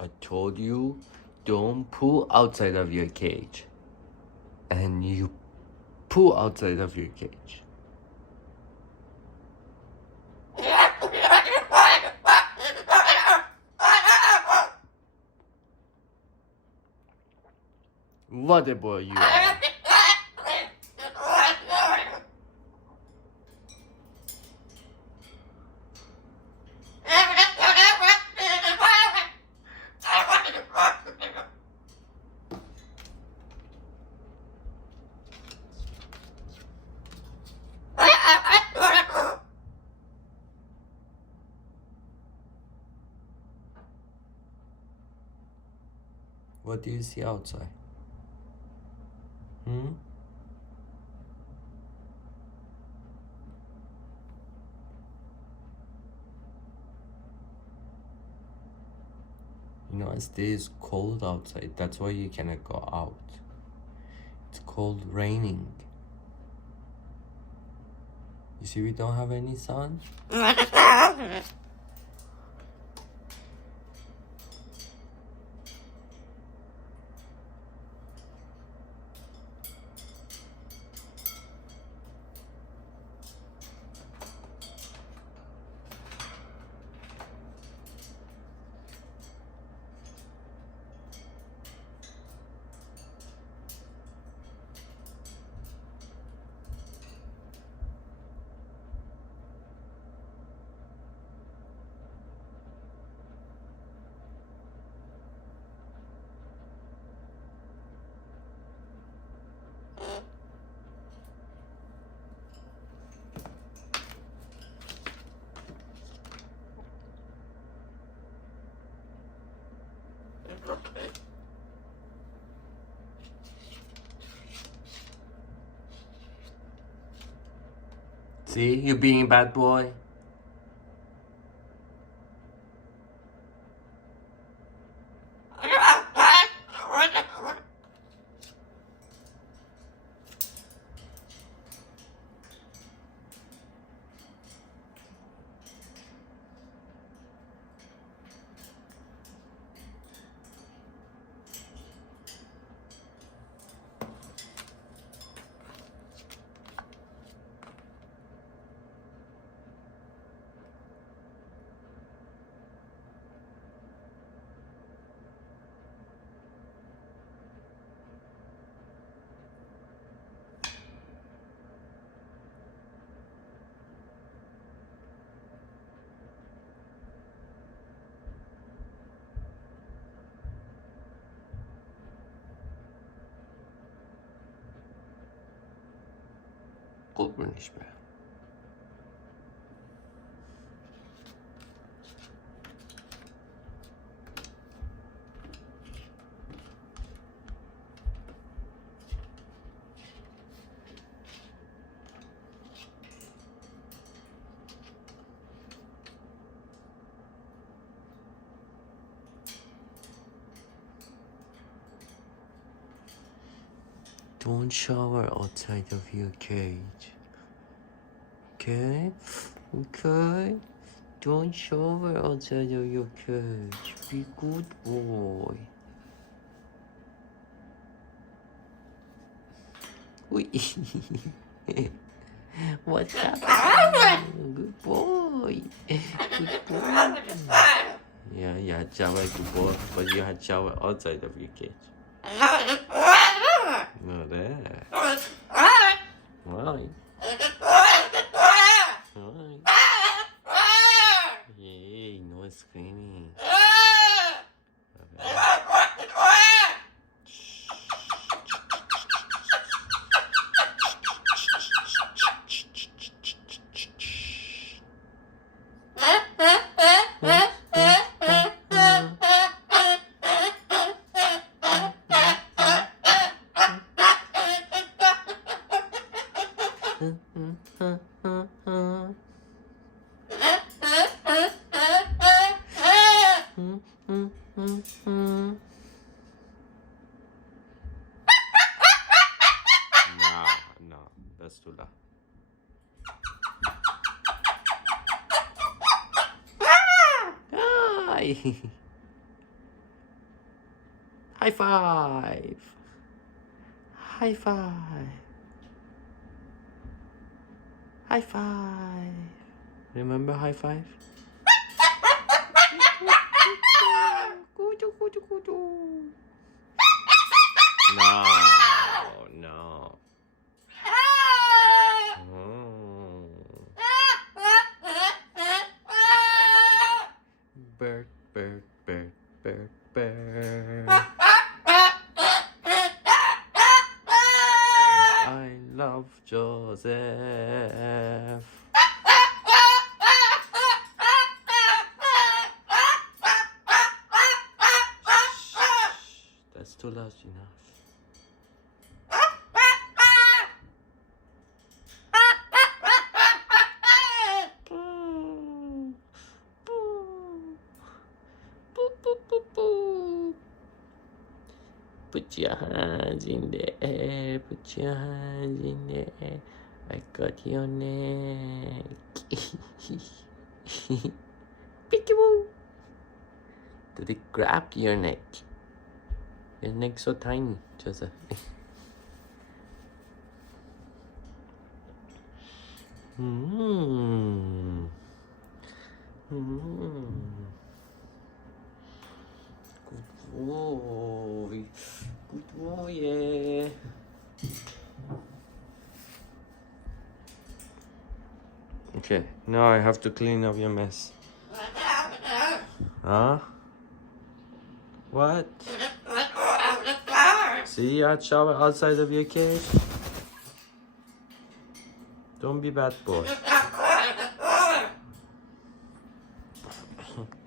I told you, don't poo outside of your cage. And you poo outside of your cage. What a boy you are. What do you see outside? You know, it stays cold outside. That's why you cannot go out. It's cold raining. You see, we don't have any sun. See, you being a bad boy. Gut bin ich mehr. Don't shower outside of your cage. Okay? Okay? Don't shower outside of your cage. Be good boy. Uy. What's happening? Good boy. Good boy. Yeah, you had shower good boy, but you had shower outside of your cage. No, there. Right. Right. Yay, no screaming. No, that's too loud. Hi. High five. High five. High five. Remember high five? No, no. Bird, bird, bird, bird, bird. I love Joseph. That's too loud enough. Put your hands in the air, put your hands in the air. I got your neck. Peekaboo. Did it grab your neck? Your neck's so tiny, Joseph. Mm. Mm. Good boy. Good boy, yeah. Okay, now I have to clean up your mess. Huh? What? See your shower outside of your cage? Don't be bad boy.